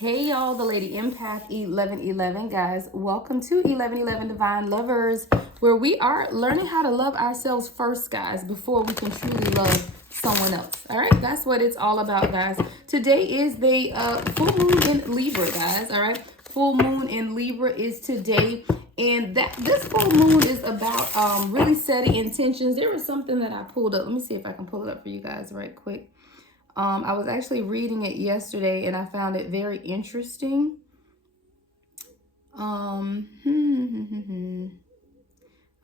Hey y'all, the Lady Empath 1111 guys. Welcome to 1111 Divine Lovers, where we are learning how to love ourselves first, guys, before we can truly love someone else. All right, that's what it's all about, guys. Today is the full moon in Libra, guys. All right, full moon in Libra is today, and that this full moon is about really setting intentions. There was something that I pulled up. Let me see if I can pull it up for you guys right quick. I was actually reading it yesterday and I found it very interesting. I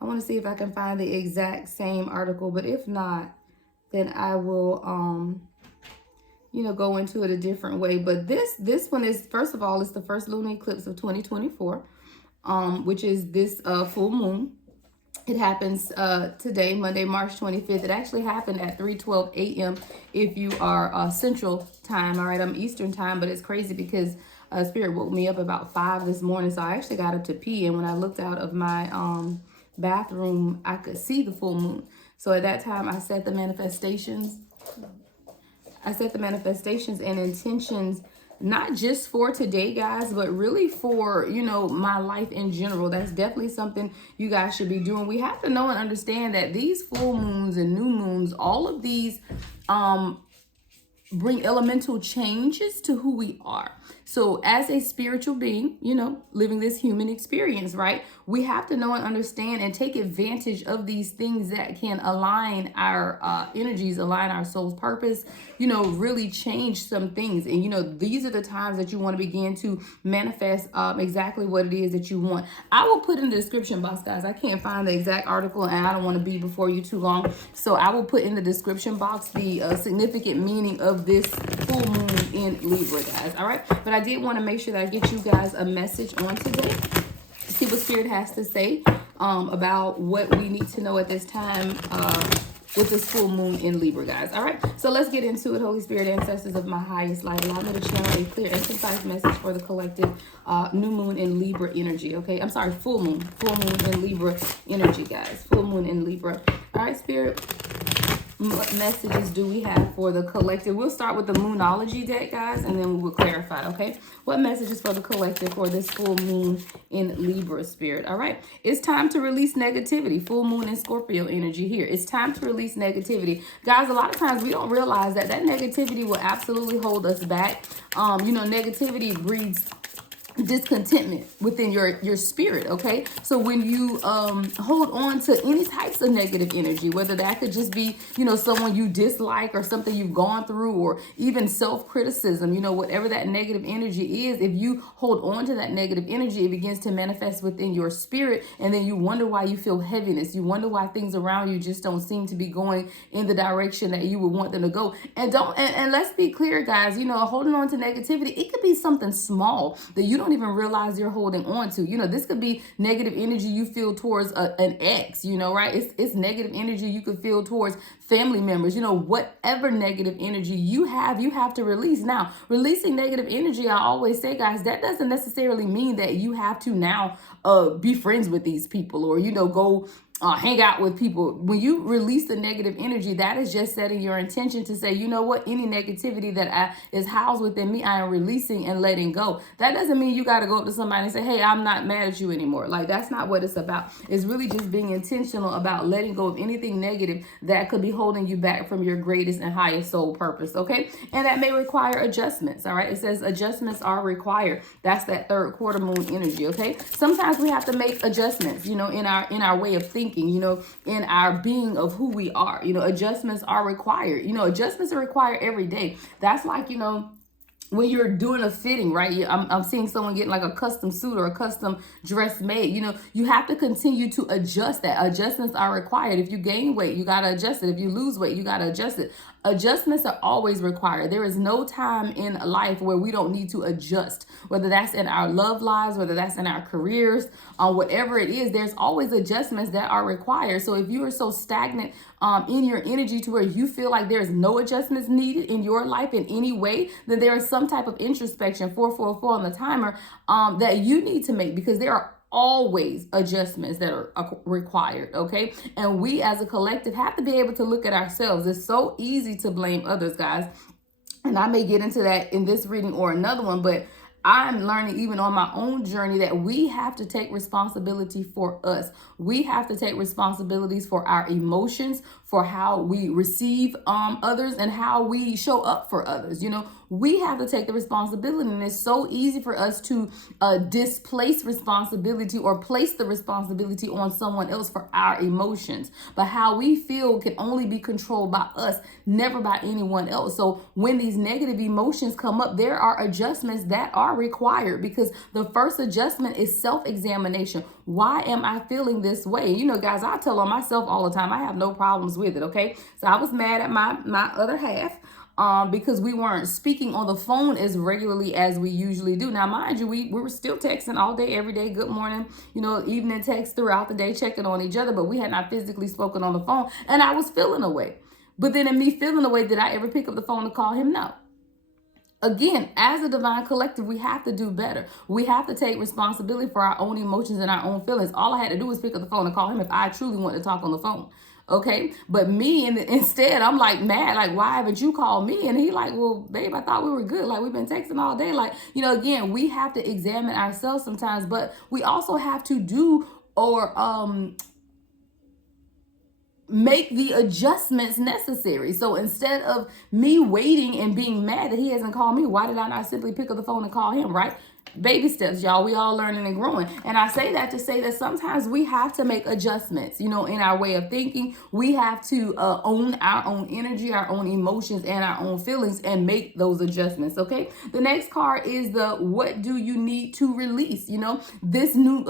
want to see if I can find the exact same article, but if not, then I will, go into it a different way. But this one is, first of all, it's the first lunar eclipse of 2024, which is this full moon. It happens today, Monday, March 25th. It actually happened at 3:12 a.m. if you are Central Time. All right, I'm Eastern Time, but it's crazy because Spirit woke me up about 5 this morning. So I actually got up to pee, and when I looked out of my bathroom, I could see the full moon. So at that time, I set the manifestations. And intentions, not just for today, guys, but really for, my life in general. That's definitely something you guys should be doing. We have to know and understand that these full moons and new moons, all of these bring elemental changes to who we are. So as a spiritual being, living this human experience, right? We have to know and understand and take advantage of these things that can align our energies, align our soul's purpose, really change some things. And, these are the times that you want to begin to manifest exactly what it is that you want. I will put in the description box, guys. I can't find the exact article and I don't want to be before you too long. So I will put in the description box the significant meaning of this full moon in Libra, guys. All right. But I did want to make sure that I get you guys a message on today to see what Spirit has to say about what we need to know at this time with this full moon in Libra, guys. All right, so let's get into it. Holy Spirit, ancestors of my highest light, allow me to channel a clear and concise message for the collective new moon in Libra energy. Okay, I'm sorry, full moon in Libra energy, guys. Full moon in Libra. All right, Spirit, what messages do we have for the collective? We'll start with the Moonology deck, guys, and then we will clarify, okay? What messages for the collective for this full moon in Libra, Spirit? All right, it's time to release negativity. Full moon in Scorpio energy here. It's time to release negativity. Guys, a lot of times we don't realize that negativity will absolutely hold us back. Negativity breeds discontentment within your spirit. Okay, so when you hold on to any types of negative energy, whether that could just be someone you dislike or something you've gone through, or even self-criticism, whatever that negative energy is, if you hold on to that negative energy, it begins to manifest within your spirit, and then you wonder why you feel heaviness. You wonder why things around you just don't seem to be going in the direction that you would want them to go. And let's be clear, guys, holding on to negativity, it could be something small that you don't even realize you're holding on to. This could be negative energy you feel towards an ex, right? It's negative energy you could feel towards family members, whatever negative energy you have to release. Now, releasing negative energy, I always say, guys, that doesn't necessarily mean that you have to now be friends with these people or, go hang out with people. When you release the negative energy, that is just setting your intention to say, you know what, any negativity that is housed within me, I am releasing and letting go. That doesn't mean you got to go up to somebody and say, hey, I'm not mad at you anymore. Like, that's not what it's about. It's really just being intentional about letting go of anything negative that could be holding you back from your greatest and highest soul purpose. Okay. And that may require adjustments. All right. It says adjustments are required. That's that third quarter moon energy. Okay. Sometimes we have to make adjustments, in our way of thinking, in our being of who we are. Adjustments are required. Adjustments are required every day. That's like, when you're doing a fitting, right? I'm seeing someone getting like a custom suit or a custom dress made. You have to continue to adjust that. Adjustments are required. If you gain weight, you got to adjust it. If you lose weight, you got to adjust it. Adjustments are always required. There is no time in life where we don't need to adjust, whether that's in our love lives, whether that's in our careers, whatever it is, there's always adjustments that are required. So if you are so stagnant in your energy to where you feel like there's no adjustments needed in your life in any way, then there is some type of introspection, 444 on the timer, that you need to make, because there are always adjustments that are required, okay? And we as a collective have to be able to look at ourselves. It's so easy to blame others, guys. And I may get into that in this reading or another one, but I'm learning even on my own journey that we have to take responsibility for us. We have to take responsibilities for our emotions, for how we receive others and how we show up for others. We have to take the responsibility, and it's so easy for us to displace responsibility or place the responsibility on someone else for our emotions. But how we feel can only be controlled by us, never by anyone else. So when these negative emotions come up, there are adjustments that are required, because the first adjustment is self-examination. Why am I feeling this way? Guys, I tell on myself all the time. I have no problems with it, okay? So I was mad at my other half because we weren't speaking on the phone as regularly as we usually do. Now, mind you, we were still texting all day, every day, good morning, evening text throughout the day, checking on each other, but we had not physically spoken on the phone, and I was feeling away. But then in me feeling away, did I ever pick up the phone to call him? No. Again, as a divine collective, we have to do better. We have to take responsibility for our own emotions and our own feelings. All I had to do was pick up the phone and call him if I truly wanted to talk on the phone. Okay, but me instead, I'm like mad, like, why haven't you called me? And he like, well, babe, I thought we were good. Like, we've been texting all day. Like, again, we have to examine ourselves sometimes, but we also have to do or make the adjustments necessary. So instead of me waiting and being mad that he hasn't called me, why did I not simply pick up the phone and call him, right? Baby steps, y'all. We all learning and growing. And I say that to say that sometimes we have to make adjustments, in our way of thinking. We have to own our own energy, our own emotions, and our own feelings, and make those adjustments, okay? The next card is the what do you need to release? This new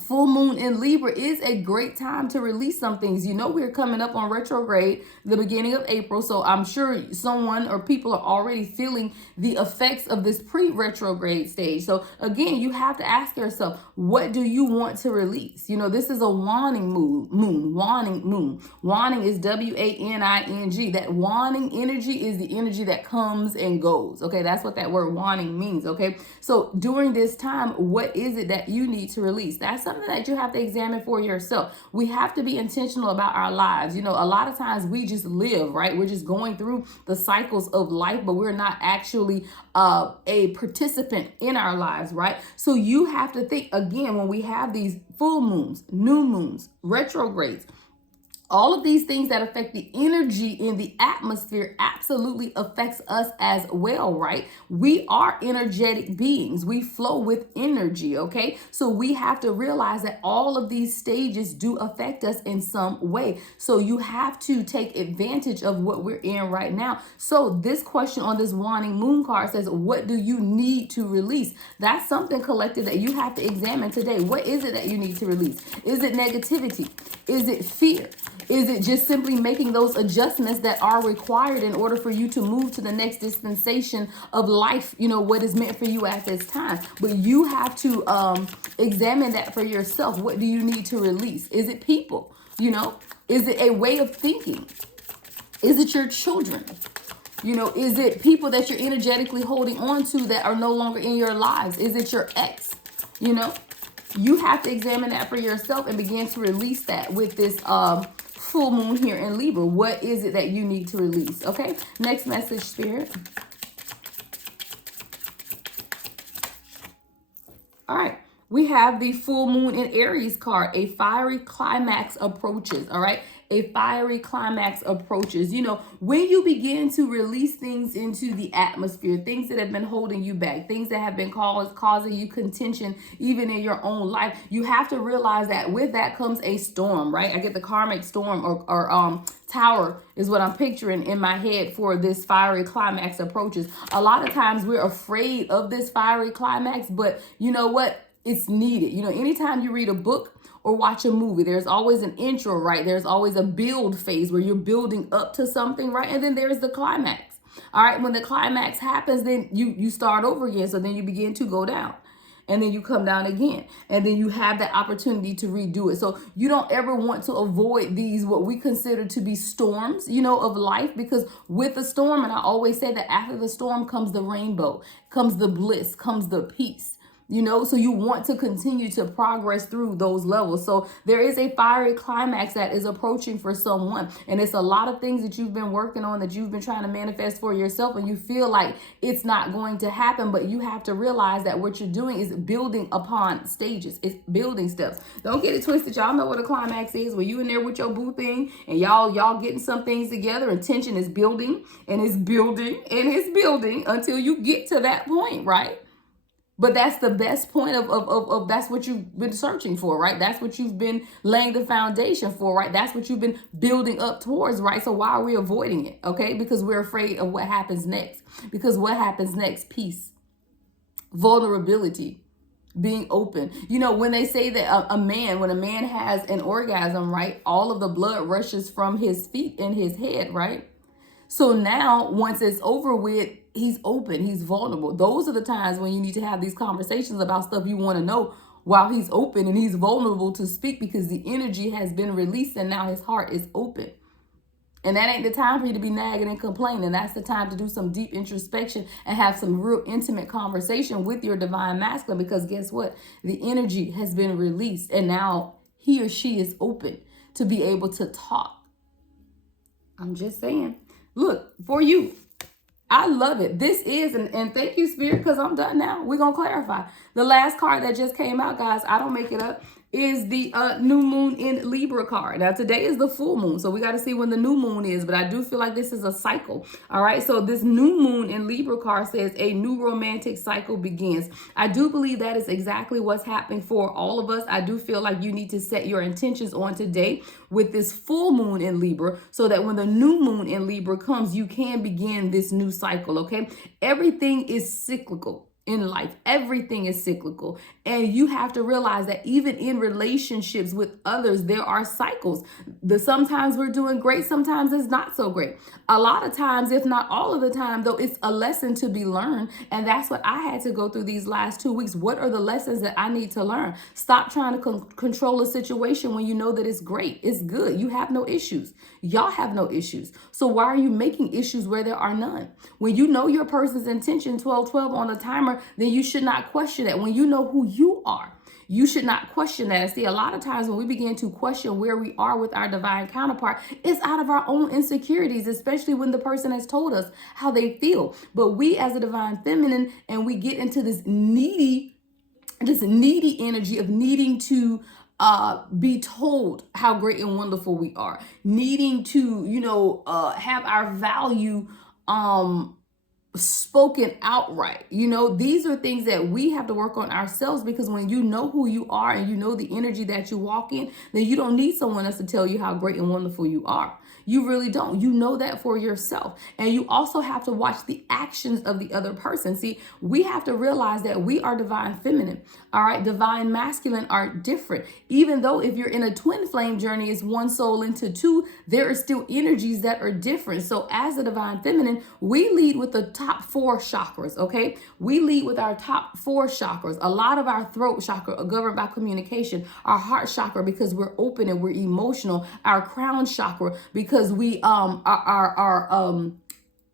full moon in Libra is a great time to release some things. We're coming up on retrograde the beginning of April, so I'm sure someone or people are already feeling the effects of this pre-retrograde stage. So again, you have to ask yourself, what do you want to release? This is a waning waning moon. Waning is W-A-N-I-N-G. That waning energy is the energy that comes and goes. Okay, that's what that word waning means. Okay, so during this time, what is it that you need to release? That's something that you have to examine for yourself. We have to be intentional about our lives. A lot of times we just live, right? We're just going through the cycles of life, but we're not actually a participant in our lives, right? So you have to think, again, when we have these full moons, new moons, retrogrades, all of these things that affect the energy in the atmosphere absolutely affects us as well, right? We are energetic beings. We flow with energy, okay? So we have to realize that all of these stages do affect us in some way. So you have to take advantage of what we're in right now. So this question on this waning moon card says, what do you need to release? That's something collective that you have to examine today. What is it that you need to release? Is it negativity? Is it fear? Is it just simply making those adjustments that are required in order for you to move to the next dispensation of life, what is meant for you at this time? But you have to examine that for yourself. What do you need to release? Is it people? Is it a way of thinking? Is it your children? Is it people that you're energetically holding on to that are no longer in your lives? Is it your ex? You have to examine that for yourself and begin to release that with this full moon here in Libra. What is it that you need to release? Okay, next message, Spirit. All right, we have the full moon in Aries card. A fiery climax approaches. All right, a fiery climax approaches. When you begin to release things into the atmosphere, things that have been holding you back, things that have been causing you contention even in your own life, you have to realize that with that comes a storm, right? I get the karmic storm or tower is what I'm picturing in my head for this fiery climax approaches. A lot of times we're afraid of this fiery climax, but you know what? It's needed. Anytime you read a book or watch a movie, there's always an intro, right? There's always a build phase where you're building up to something, right? And then there's the climax. All right, when the climax happens, then you start over again. So then you begin to go down. And then you come down again. And then you have that opportunity to redo it. So you don't ever want to avoid these, what we consider to be storms, of life. Because with the storm, and I always say that after the storm comes the rainbow, comes the bliss, comes the peace. you know, so you want to continue to progress through those levels. So there is a fiery climax that is approaching for someone, and it's a lot of things that you've been working on, that you've been trying to manifest for yourself, and you feel like it's not going to happen. But you have to realize that what you're doing is building upon stages. It's building steps. Don't get it twisted. Y'all know what a climax is. When you in there with your boo thing and y'all getting some things together, and tension is building and it's building and it's building until you get to that point, right? But that's the best point of that's what you've been searching for, right? That's what you've been laying the foundation for, right? That's what you've been building up towards, right? So why are we avoiding it? Okay, because we're afraid of what happens next. Because what happens next? Peace, vulnerability, being open. You know, when they say that when a man has an orgasm, right, all of the blood rushes from his feet and his head, right? So now, once it's over with, he's open, he's vulnerable. Those are the times when you need to have these conversations about stuff you want to know while he's open and he's vulnerable to speak, because the energy has been released and now his heart is open. And that ain't the time for you to be nagging and complaining. That's the time to do some deep introspection and have some real intimate conversation with your divine masculine, because guess what? The energy has been released and now he or she is open to be able to talk. I'm just saying. Look, for you, I love it. This is, and thank you, Spirit, because I'm done now. We're going to clarify. The last card that just came out, guys, I don't make it up, is the new moon in Libra card. Now, today is the full moon, so we got to see when the new moon is, but I do feel like this is a cycle. All right, so this new moon in Libra card says a new romantic cycle begins. I do believe that is exactly what's happening for all of us. I do feel like you need to set your intentions on today with this full moon in Libra, so that when the new moon in Libra comes, you can begin this new cycle, okay? Everything is cyclical in life. Everything is cyclical. And you have to realize that even in relationships with others, there are cycles. Sometimes we're doing great, sometimes it's not so great. A lot of times, if not all of the time, though, it's a lesson to be learned. And that's what I had to go through these last 2 weeks. What are the lessons that I need to learn? Stop trying to control a situation when you know that it's great, it's good. You have no issues. Y'all have no issues. So why are you making issues where there are none? When you know your person's intention, 1212 on the timer, then you should not question that. When you know who you are, you should not question that. And see, a lot of times when we begin to question where we are with our divine counterpart, it's out of our own insecurities, especially when the person has told us how they feel. But we as a divine feminine, and we get into this needy energy of needing to be told how great and wonderful we are, needing to, have our value spoken outright. These are things that we have to work on ourselves, because when you know who you are and you know the energy that you walk in, then you don't need someone else to tell you how great and wonderful you are. You really don't. You know that for yourself. And you also have to watch the actions of the other person. See, we have to realize that we are divine feminine. All right. Divine masculine are different. Even though if you're in a twin flame journey, it's one soul into two, there are still energies that are different. So as a divine feminine, we lead with the top 4 chakras. Okay. We lead with our top 4 chakras. A lot of our throat chakra are governed by communication, our heart chakra, because we're open and we're emotional, our crown chakra, because we are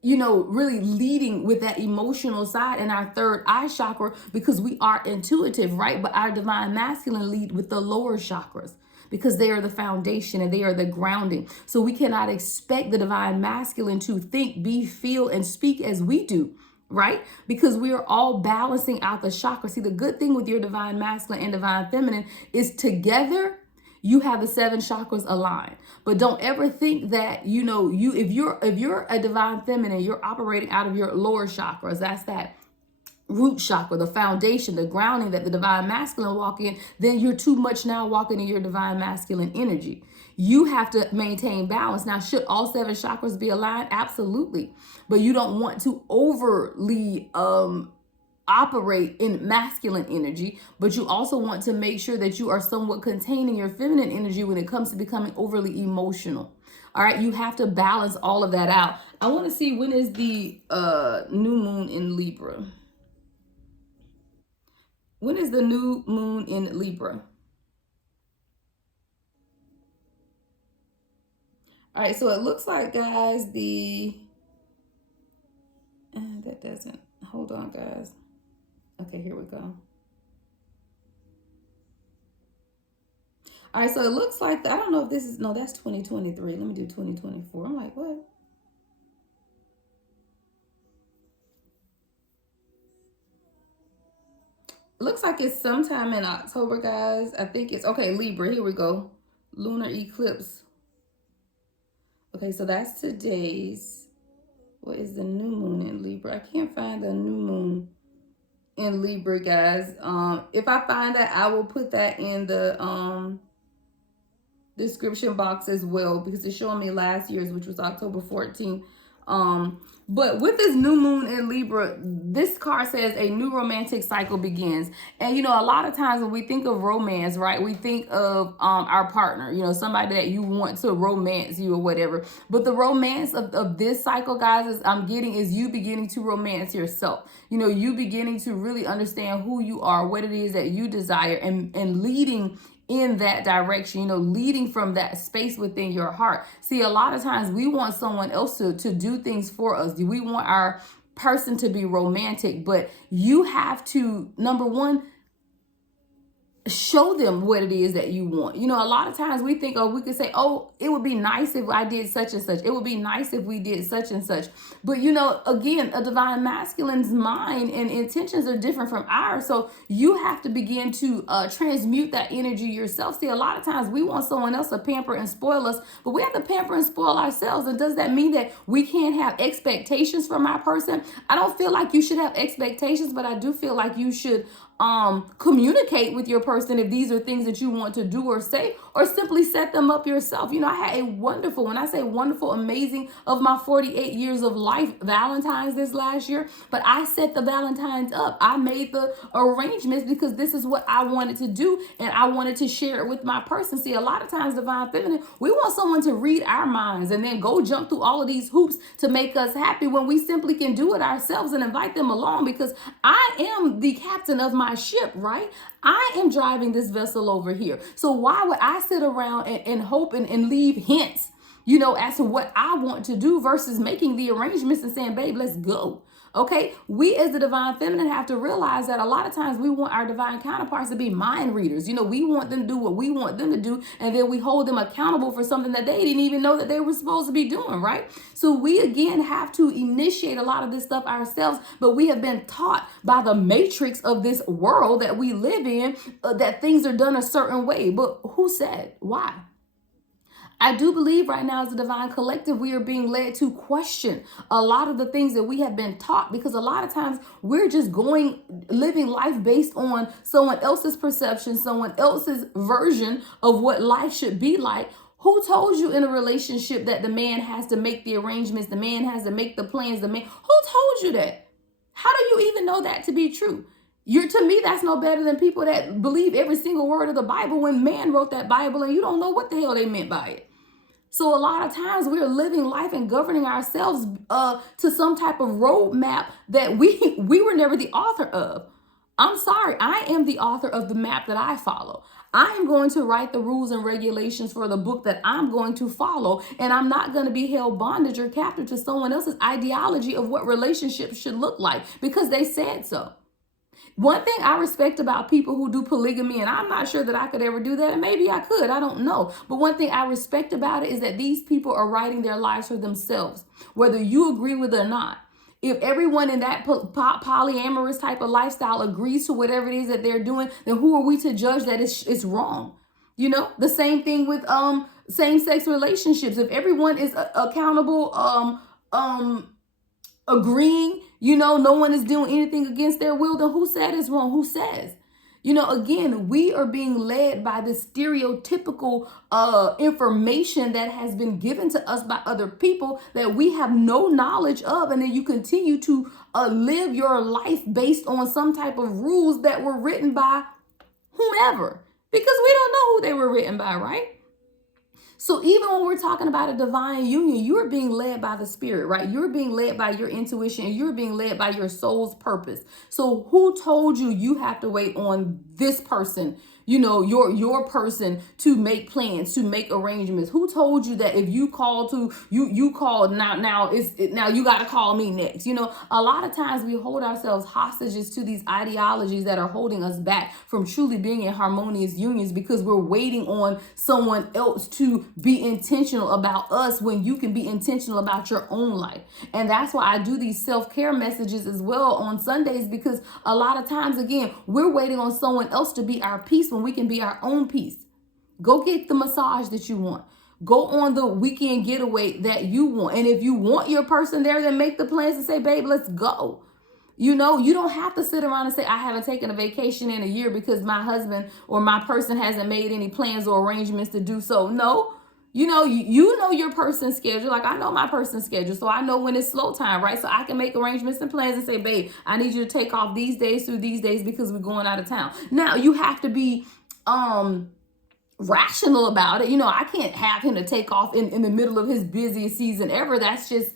really leading with that emotional side, and our third eye chakra, because we are intuitive, right? But our divine masculine lead with the lower chakras, because they are the foundation and they are the grounding. So we cannot expect the divine masculine to think, be, feel, and speak as we do, right? Because we are all balancing out the chakras. See, the good thing with your divine masculine and divine feminine is together you have the 7 chakras aligned. But don't ever think that, if you're a divine feminine, you're operating out of your lower chakras. That's that root chakra, the foundation, the grounding that the divine masculine walk in, then you're too much now walking in your divine masculine energy. You have to maintain balance. Now, should all 7 chakras be aligned? Absolutely. But you don't want to overly operate in masculine energy, but you also want to make sure that you are somewhat containing your feminine energy when it comes to becoming overly emotional. All right, you have to balance all of that out. I want to see, when is the new moon in Libra? When is the new moon in Libra? All right, so it looks like, guys, that doesn't, hold on, guys. Okay, here we go. All right, so it looks like, I don't know if this is, no, that's 2023. Let me do 2024. I'm like, what? It looks like it's sometime in October, guys. I think it's, okay, Libra, here we go. Lunar eclipse. Okay, so that's today's, what is the new moon in Libra? I can't find the new moon in Libra, guys. If I find that, I will put that in the description box as well, because it's showing me last year's, which was October 14th. But with this new moon in Libra, this card says a new romantic cycle begins. And, you know, a lot of times when we think of romance, right, we think of our partner, you know, somebody that you want to romance you or whatever. But the romance of this cycle, guys, is you beginning to romance yourself. You know, you beginning to really understand who you are, what it is that you desire, and leading in that direction, you know, leading from that space within your heart. See, a lot of times we want someone else to do things for us. We want our person to be romantic, but you have to, number one, show them what it is that you want. You know, a lot of times we think, oh, we could say, oh, it would be nice if I did such and such. It would be nice if we did such and such. But, you know, again, a divine masculine's mind and intentions are different from ours. So you have to begin to transmute that energy yourself. See, a lot of times we want someone else to pamper and spoil us, but we have to pamper and spoil ourselves. And does that mean that we can't have expectations from our person? I don't feel like you should have expectations, but I do feel like you should communicate with your person if these are things that you want to do or say, or simply set them up yourself. You know, I had a wonderful, when I say wonderful, amazing, of my 48 years of life, Valentine's this last year, but I set the Valentine's up. I made the arrangements because this is what I wanted to do, and I wanted to share it with my person. See, a lot of times, divine feminine, we want someone to read our minds and then go jump through all of these hoops to make us happy, when we simply can do it ourselves and invite them along, because I am the captain of my ship, right? I am driving this vessel over here. So why would I sit around and hope and leave hints, you know, as to what I want to do, versus making the arrangements and saying, babe, let's go. Okay, we as the divine feminine have to realize that a lot of times we want our divine counterparts to be mind readers. You know, we want them to do what we want them to do, and then we hold them accountable for something that they didn't even know that they were supposed to be doing, right? So we again have to initiate a lot of this stuff ourselves, but we have been taught by the matrix of this world that we live in that things are done a certain way. But who said? Why? I do believe right now as a divine collective, we are being led to question a lot of the things that we have been taught, because a lot of times we're just living life based on someone else's perception, someone else's version of what life should be like. Who told you in a relationship that the man has to make the arrangements, the man has to make the plans, who told you that? How do you even know that to be true? To me, that's no better than people that believe every single word of the Bible when man wrote that Bible and you don't know what the hell they meant by it. So a lot of times we're living life and governing ourselves to some type of roadmap that we were never the author of. I'm sorry, I am the author of the map that I follow. I am going to write the rules and regulations for the book that I'm going to follow, and I'm not going to be held bondage or captive to someone else's ideology of what relationships should look like because they said so. One thing I respect about people who do polygamy, and I'm not sure that I could ever do that, and maybe I could, I don't know. But one thing I respect about it is that these people are writing their lives for themselves, whether you agree with it or not. If everyone in that polyamorous type of lifestyle agrees to whatever it is that they're doing, then who are we to judge that it's wrong? You know, the same thing with same-sex relationships. If everyone is accountable, agreeing, you know, no one is doing anything against their will, then who said it's wrong? Who says? You know, again, we are being led by this stereotypical information that has been given to us by other people that we have no knowledge of. And then you continue to live your life based on some type of rules that were written by whomever, because we don't know who they were written by, right? So even when we're talking about a divine union, you're being led by the spirit, right? You're being led by your intuition, and you're being led by your soul's purpose. So who told you you have to wait on this person? you know, your person to make plans, to make arrangements? Who told you that if you call to you called now now you got to call me next? You know, a lot of times we hold ourselves hostages to these ideologies that are holding us back from truly being in harmonious unions, because we're waiting on someone else to be intentional about us when you can be intentional about your own life. And that's why I do these self-care messages as well on Sundays, because a lot of times, again, we're waiting on someone else to be our peace when we can be our own peace. Go get the massage that you want. Go on the weekend getaway that you want. And if you want your person there, then make the plans and say, babe, let's go. You know, you don't have to sit around and say, I haven't taken a vacation in a year because my husband or my person hasn't made any plans or arrangements to do so. No. You know, you know your person's schedule. Like, I know my person's schedule. So I know when it's slow time, right? So I can make arrangements and plans and say, babe, I need you to take off these days through these days because we're going out of town. Now, you have to be rational about it. You know, I can't have him to take off in the middle of his busiest season ever. That's just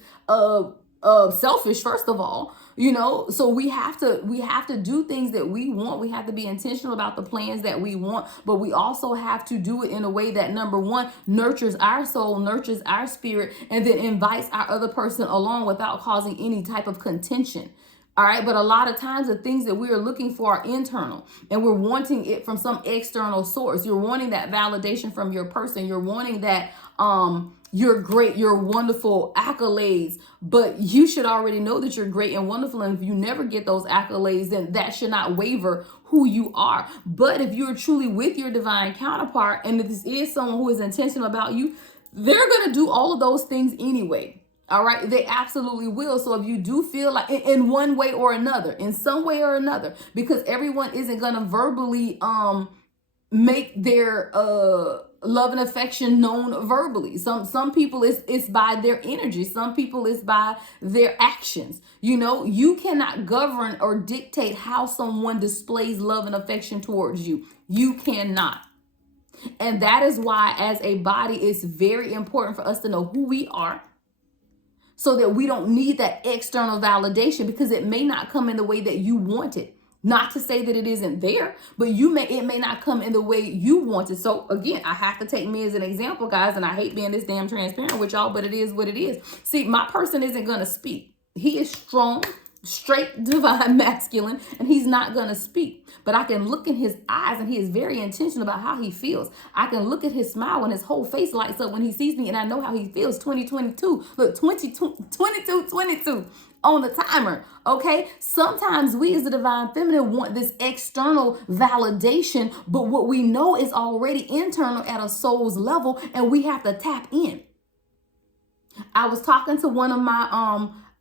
selfish, first of all. You know, so we have to do things that we want. We have to be intentional about the plans that we want, but we also have to do it in a way that, number one, nurtures our soul, nurtures our spirit, and then invites our other person along without causing any type of contention. All right. But a lot of times the things that we are looking for are internal, and we're wanting it from some external source. You're wanting that validation from your person. You're wanting that, you're great, you're wonderful, accolades, but you should already know that you're great and wonderful. And if you never get those accolades, then that should not waver who you are. But if you're truly with your divine counterpart, and if this is someone who is intentional about you, they're going to do all of those things anyway. All right. They absolutely will. So if you do feel like in one way or another, in some way or another, because everyone isn't going to verbally, make their, love and affection known verbally. Some people it's by their energy. Some people it's by their actions. You know, you cannot govern or dictate how someone displays love and affection towards you. You cannot. And that is why, as a body, it's very important for us to know who we are, so that we don't need that external validation, because it may not come in the way that you want it. Not to say that it isn't there, but it may not come in the way you want it. So again, I have to take me as an example, guys, and I hate being this damn transparent with y'all, but it is what it is. See, my person isn't going to speak. He is strong, straight, divine masculine, and he's not going to speak. But I can look in his eyes, and he is very intentional about how he feels. I can look at his smile when his whole face lights up when he sees me, and I know how he feels. 2022, look, 22 on the timer. Okay. Sometimes we as the divine feminine want this external validation, but what we know is already internal at a soul's level, and we have to tap in. I was talking to one of my,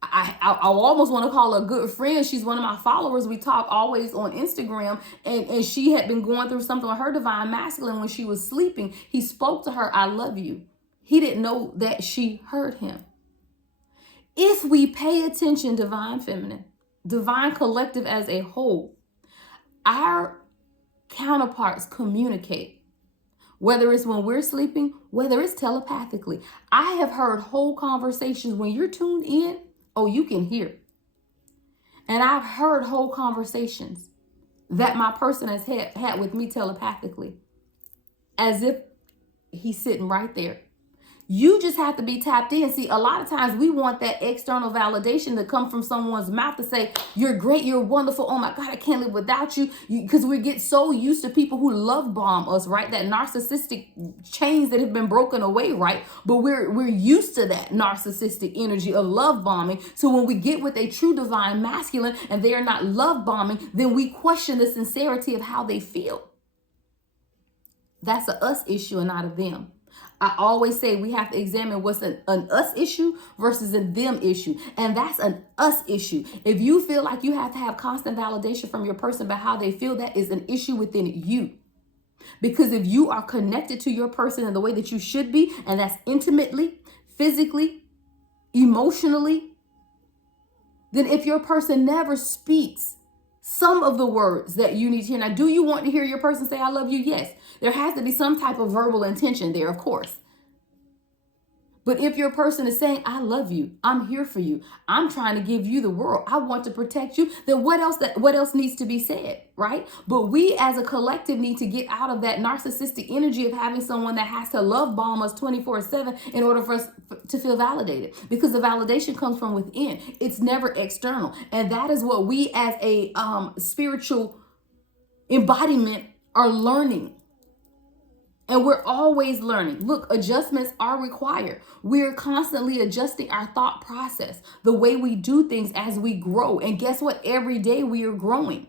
I almost want to call her a good friend. She's one of my followers. We talk always on Instagram, and she had been going through something with her divine masculine. When she was sleeping, he spoke to her, I love you. He didn't know that she heard him. If we pay attention, divine feminine, divine collective as a whole, our counterparts communicate, whether it's when we're sleeping, whether it's telepathically. I have heard whole conversations when you're tuned in. Oh, you can hear. And I've heard whole conversations that my person has had with me telepathically, as if he's sitting right there. You just have to be tapped in. See, a lot of times we want that external validation to come from someone's mouth to say, you're great, you're wonderful, oh my God, I can't live without you. Because we get so used to people who love bomb us, right? That narcissistic chains that have been broken away, right? But we're used to that narcissistic energy of love bombing. So when we get with a true divine masculine and they are not love bombing, then we question the sincerity of how they feel. That's a us issue and not a them. I always say we have to examine what's an us issue versus a them issue. And that's an us issue. If you feel like you have to have constant validation from your person about how they feel, that is an issue within you. Because if you are connected to your person in the way that you should be, and that's intimately, physically, emotionally, then if your person never speaks some of the words that you need to hear. Now, do you want to hear your person say, I love you? Yes. There has to be some type of verbal intention there, of course. But if your person is saying, I love you, I'm here for you, I'm trying to give you the world, I want to protect you, then what else needs to be said, right? But we as a collective need to get out of that narcissistic energy of having someone that has to love bomb us 24/7 in order for us to feel validated. Because the validation comes from within. It's never external. And that is what we as a spiritual embodiment are learning. And we're always learning. Look, adjustments are required. We're constantly adjusting our thought process, the way we do things as we grow. And guess what? Every day we are growing.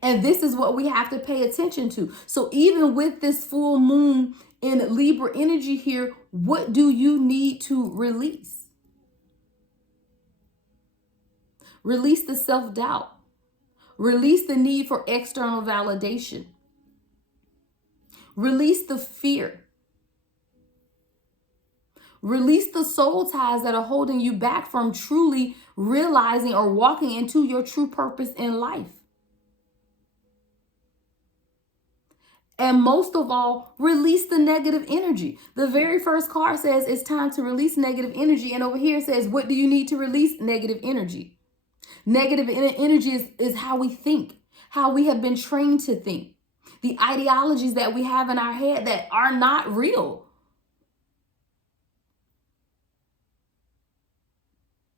And this is what we have to pay attention to. So even with this full moon in Libra energy here, what do you need to release? Release the self-doubt. Release the need for external validation. Release the fear. Release the soul ties that are holding you back from truly realizing or walking into your true purpose in life. And most of all, release the negative energy. The very first card says it's time to release negative energy. And over here it says, what do you need to release? Negative energy. Negative energy is how we think, how we have been trained to think. The ideologies that we have in our head that are not real.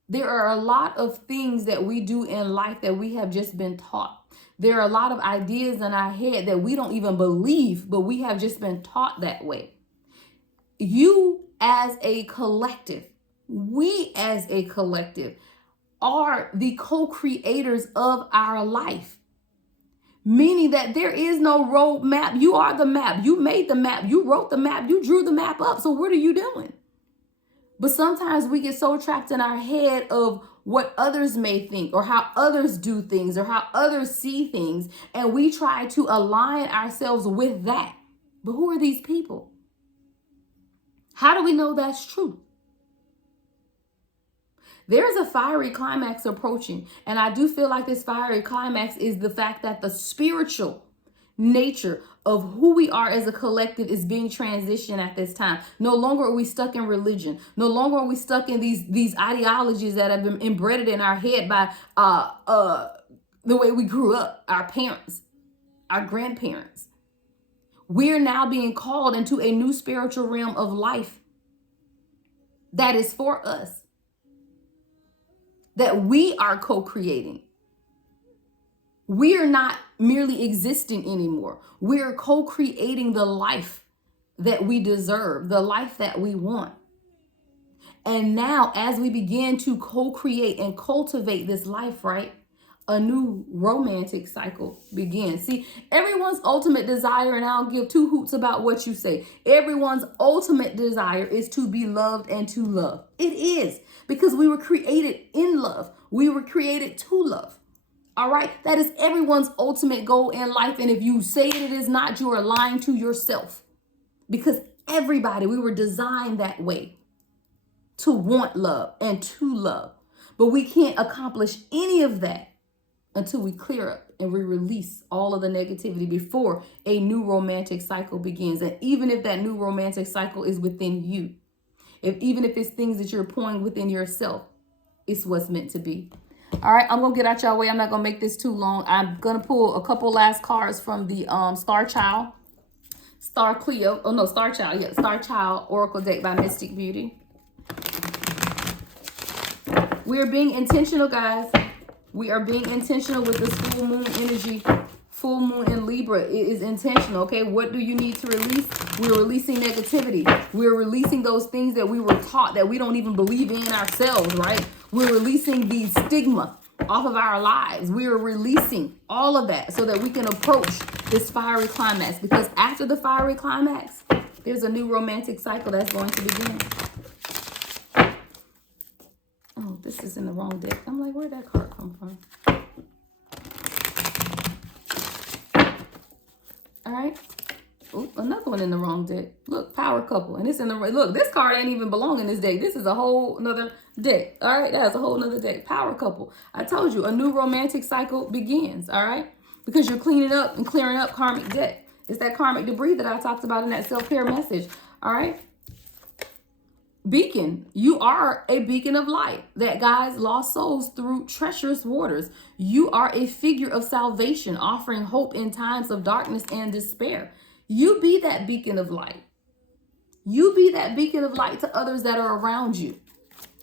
There are a lot of things that we do in life that we have just been taught. There are a lot of ideas in our head that we don't even believe, but we have just been taught that way. You as a collective, we as a collective are the co-creators of our life. Meaning that there is no road map. You are the map. You made the map. You wrote the map. You drew the map up. So what are you doing? But sometimes we get so trapped in our head of what others may think or how others do things or how others see things. And we try to align ourselves with that. But who are these people? How do we know that's true? There is a fiery climax approaching. And I do feel like this fiery climax is the fact that the spiritual nature of who we are as a collective is being transitioned at this time. No longer are we stuck in religion. No longer are we stuck in these ideologies that have been embedded in our head by the way we grew up, our parents, our grandparents. We're now being called into a new spiritual realm of life that is for us, that we are co-creating. We are not merely existing anymore. We're co-creating the life that we deserve, the life that we want. And now, as we begin to co-create and cultivate this life, right, a new romantic cycle begins. See, everyone's ultimate desire, and I don't give two hoots about what you say, everyone's ultimate desire is to be loved and to love. It is, because we were created in love. We were created to love. All right? That is everyone's ultimate goal in life. And if you say it is not, you are lying to yourself. Because everybody, we were designed that way, to want love and to love. But we can't accomplish any of that until we clear up and we release all of the negativity before a new romantic cycle begins. And even if that new romantic cycle is within you, even if it's things that you're pouring within yourself, it's what's meant to be. All right, I'm going to get out y'all way. I'm not going to make this too long. I'm going to pull a couple last cards from the Star Child Oracle deck by Mystic Beauty. We are being intentional, guys. We are being intentional with this full moon energy. Full moon in Libra. It is intentional, okay? What do you need to release? We're releasing negativity. We're releasing those things that we were taught that we don't even believe in ourselves, right? We're releasing the stigma off of our lives. We are releasing all of that so that we can approach this fiery climax. Because after the fiery climax, there's a new romantic cycle that's going to begin. Oh, this is in the wrong deck. I'm like, where'd that card come from? All right. Ooh, another one in the wrong deck. Look, power couple. And it's in the right. Look, this card ain't even belong in this deck. This is a whole nother deck. All right. That's a whole nother deck. Power couple. I told you, a new romantic cycle begins. All right. Because you're cleaning up and clearing up karmic debt. It's that karmic debris that I talked about in that self-care message. All right. beacon. You are a beacon of light that guides lost souls through treacherous waters. You are a figure of salvation, offering hope in times of darkness and despair. You be that beacon of light. You be that beacon of light to others that are around you.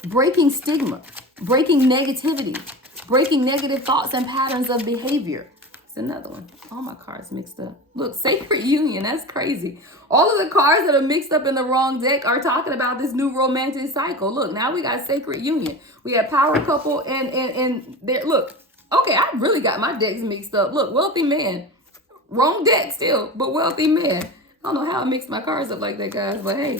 Breaking stigma, breaking negativity, breaking negative thoughts and patterns of behavior. It's another one. All my cards mixed up. Look, sacred union. That's crazy. All of the cards that are mixed up in the wrong deck are talking about this new romantic cycle. Look, now we got sacred union. We have power couple and there. Look, okay, I really got my decks mixed up. Look, wealthy man. Wrong deck still, but wealthy man. I don't know how I mixed my cards up like that, guys, but hey.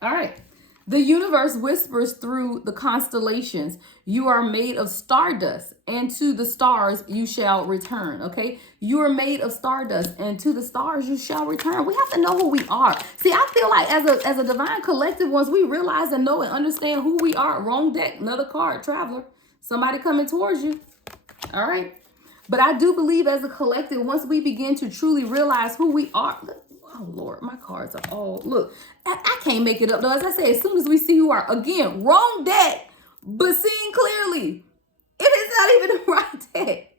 All right. The universe whispers through the constellations. You are made of stardust, and to the stars you shall return, okay? You are made of stardust, and to the stars you shall return. We have to know who we are. See, I feel like as a divine collective, once we realize and know and understand who we are, wrong deck, another card, traveler, somebody coming towards you, all right? But I do believe as a collective, once we begin to truly realize who we are, oh Lord, my cards are all, look, I can't make it up though. As I say, as soon as we see who are, again, wrong deck, but seeing clearly, it is not even the right deck.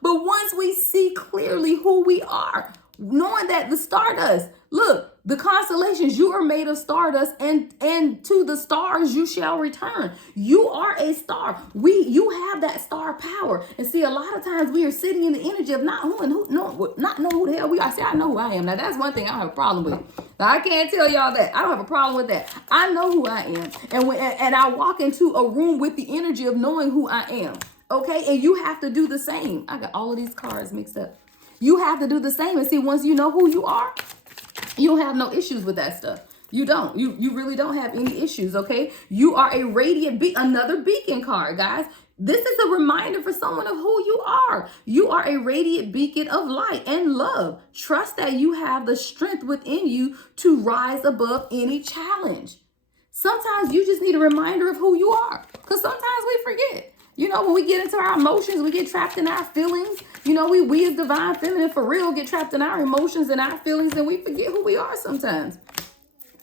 But once we see clearly who we are, knowing that the stardust, look, the constellations, you are made of stardust, and to the stars you shall return. You are a star. You have that star power. And see, a lot of times we are sitting in the energy of not knowing who the hell we are. See, I know who I am. Now that's one thing I don't have a problem with. Now, I can't tell y'all that. I don't have a problem with that. I know who I am. And I walk into a room with the energy of knowing who I am. Okay, and you have to do the same. I got all of these cards mixed up. You have to do the same. And see, once you know who you are, you don't have no issues with that stuff. You don't. You really don't have any issues, okay? You are a radiant another beacon card, guys. This is a reminder for someone of who you are. You are a radiant beacon of light and love. Trust that you have the strength within you to rise above any challenge. Sometimes you just need a reminder of who you are, because sometimes we forget. You know, when we get into our emotions, we get trapped in our feelings. You know, we as divine feminine for real get trapped in our emotions and our feelings, and we forget who we are sometimes.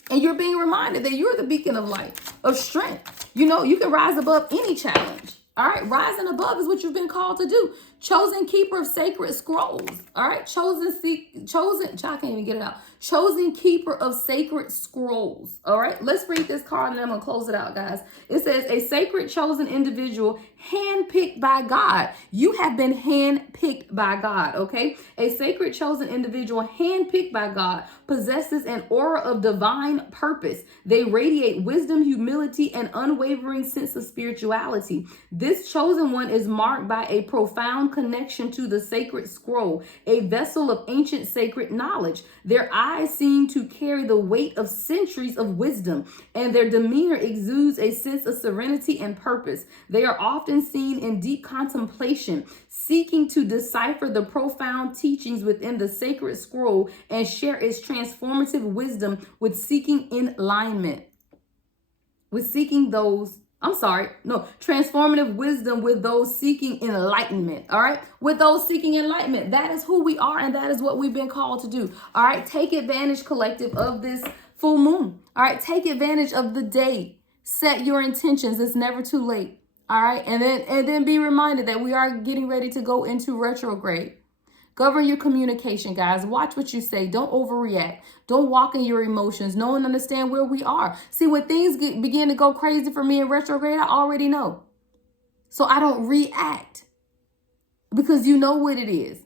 And you're being reminded that you're the beacon of light, of strength. You know, you can rise above any challenge. All right, rising above is what you've been called to do. Chosen keeper of sacred scrolls. All right, chosen, I can't even get it out. Chosen keeper of sacred scrolls. All right, let's read this card and then I'm gonna close it out, guys. It says, a sacred chosen individual handpicked by God. You have been handpicked by God, okay? A sacred chosen individual handpicked by God possesses an aura of divine purpose. They radiate wisdom, humility, and unwavering sense of spirituality. This chosen one is marked by a profound connection to the sacred scroll, a vessel of ancient sacred knowledge. Their eyes seem to carry the weight of centuries of wisdom, and their demeanor exudes a sense of serenity and purpose. They are often seen in deep contemplation, seeking to decipher the profound teachings within the sacred scroll and share its transformative wisdom with seeking alignment. Transformative wisdom with those seeking enlightenment. All right. With those seeking enlightenment. That is who we are, and that is what we've been called to do. All right. Take advantage, collective, of this full moon. All right. Take advantage of the day. Set your intentions. It's never too late. All right. And then be reminded that we are getting ready to go into retrograde. Govern your communication, guys. Watch what you say. Don't overreact. Don't walk in your emotions. Know and understand where we are. See, when things begin to go crazy for me in retrograde, I already know. So I don't react, because you know what it is.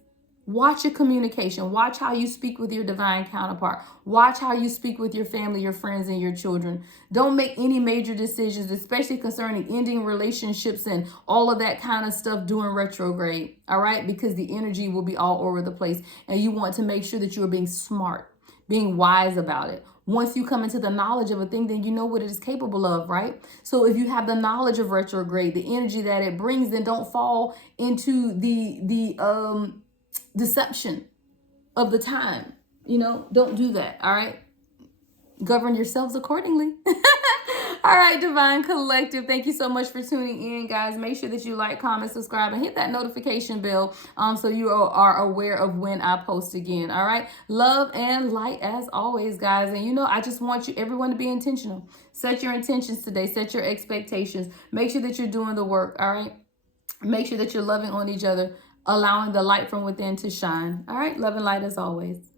Watch your communication. Watch how you speak with your divine counterpart. Watch how you speak with your family, your friends, and your children. Don't make any major decisions, especially concerning ending relationships and all of that kind of stuff during retrograde. All right? Because the energy will be all over the place. And you want to make sure that you are being smart, being wise about it. Once you come into the knowledge of a thing, then you know what it is capable of, right? So if you have the knowledge of retrograde, the energy that it brings, then don't fall into the deception of the time. You know, don't do that. All right. Govern yourselves accordingly. All All right, Divine Collective. Thank you so much for tuning in, guys. Make sure that you like, comment, subscribe, and hit that notification bell so you are aware of when I post again. All right. Love and light as always, guys. And I just want everyone to be intentional. Set your intentions today. Set your expectations. Make sure that you're doing the work. All right. Make sure that you're loving on each other, allowing the light from within to shine. All right. Love and light as always.